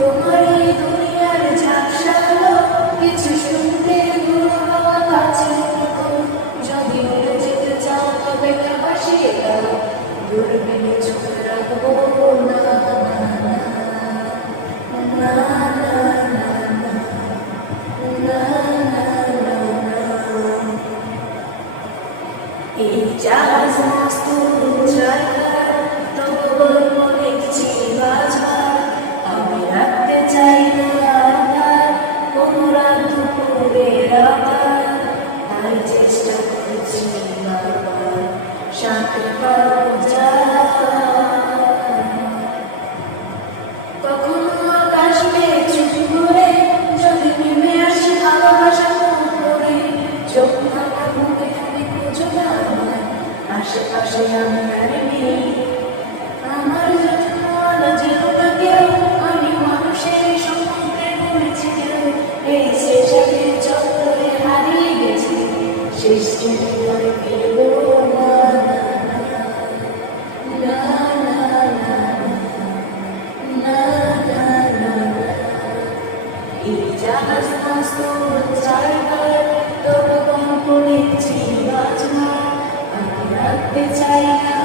তোমার এই দুনিয়ার ঝাপসালো কিছু শুনতে দূর হওয়া কাছে যদি উড়ে যেতে চাও তবে ভাসিয়ে দাও দূরবীনে চোখ রাখবো না না না না না না না এই জাহাজ মস্তুর জায়গায় তবু গল্প লিখছি বাজার আমি রাখতে চাই না আর কোনো রাত দুপুরের আকার তাই চেষ্টা করছি বারবার শান্তি পাবো কখনো আকাশ পেয়ে চুপ করে যদি নেমে আসি ভালোবাসা করে চোখ আমার মুখে তুমি খুঁজো না আশেপাশে আমি আর নেই আমার যত্ন যেন থাকে আমি মানুষের সমুদ্রে ঘুরেছি এই শেষের চক্রে হারিয়ে গেছি শেষ করে ফিরবো না না না না না না এই জাহাজ মস্তুর জায়গায় তবু গল্প লিখছি বাজনা আমি রাখতে চাই না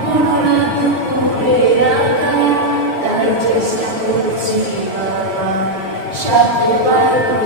কোনো রাত দুপুরে রাখা তার চেষ্টা করছি বারবার সাথে পারবো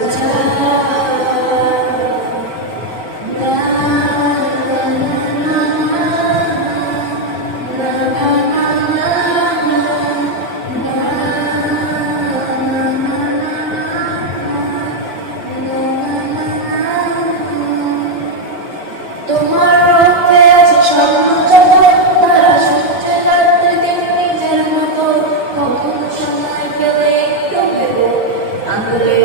তোমার রক্তে আছে স্বপ্ন জগৎ তারা সূর্যের রাত্রে কেউ নিজের মতো কখনো সময় পেলে একটু ভেবো আঙুলে